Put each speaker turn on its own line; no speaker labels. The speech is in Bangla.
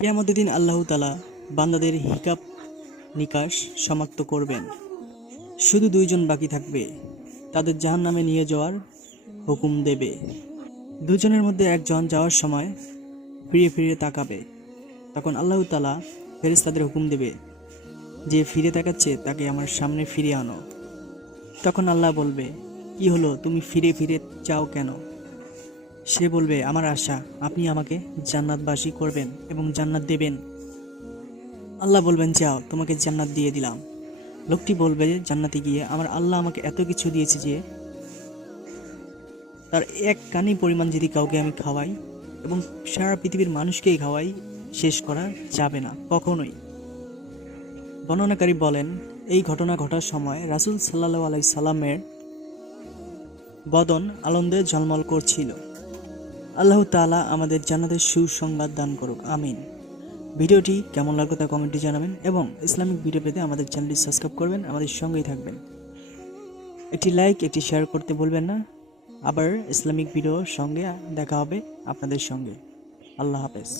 কেয়ামতের দিন আল্লাহ তালা বান্দাদের হিকাপ নিকাশ সমাপ্ত করবেন। শুধু দুইজন বাকি থাকবে, তাদের জাহান নামে নিয়ে যাওয়ার হুকুম দেবে। দুজনের মধ্যে একজন যাওয়ার সময় ফিরে ফিরে তাকাবে। তখন আল্লাহ তালা ফেরেশতাদের হুকুম দেবে, যে ফিরে তাকাচ্ছে, তাকে আমার সামনে ফিরে আনো। তখন আল্লাহ বলবে, কি হলো? তুমি ফিরে ফিরে চাও কেন? সে বলবে, আমার আশা, আপনি আমাকে জান্নাতবাসী করবেন এবং জান্নাত দেবেন। আল্লাহ বলবেন, যাও, তোমাকে জান্নাত দিয়ে দিলাম। লোকটি বলবে, জান্নাতে গিয়ে আমার আল্লাহ আমাকে এত কিছু দিয়েছে যে তার এক কানি পরিমাণ যদি কাউকে আমি খাওয়াই এবং সারা পৃথিবীর মানুষকেই খাওয়াই, শেষ করা যাবে না, কখনোই। বর্ণনাকারী বলেন, এই ঘটনা ঘটার সময় রাসূল সাল্লাহ আলাই সাল্লামের বদন আনন্দে ঝলমল করছিল। আল্লাহ তালা আমাদের জান্নাতের সুসংবাদ দান করুক, আমিন। ভিডিওটি কেমন লাগল তা কমেন্টে জানাবেন এবং ইসলামিক ভিডিও পেতে আমাদের চ্যানেলটি সাবস্ক্রাইব করবেন, আমাদের সঙ্গেই থাকবেন। একটি লাইক, একটি শেয়ার করতে বলবেন না। আবার ইসলামিক ভিডিওর সঙ্গে দেখা হবে আপনাদের সঙ্গে। আল্লাহ হাফেজ।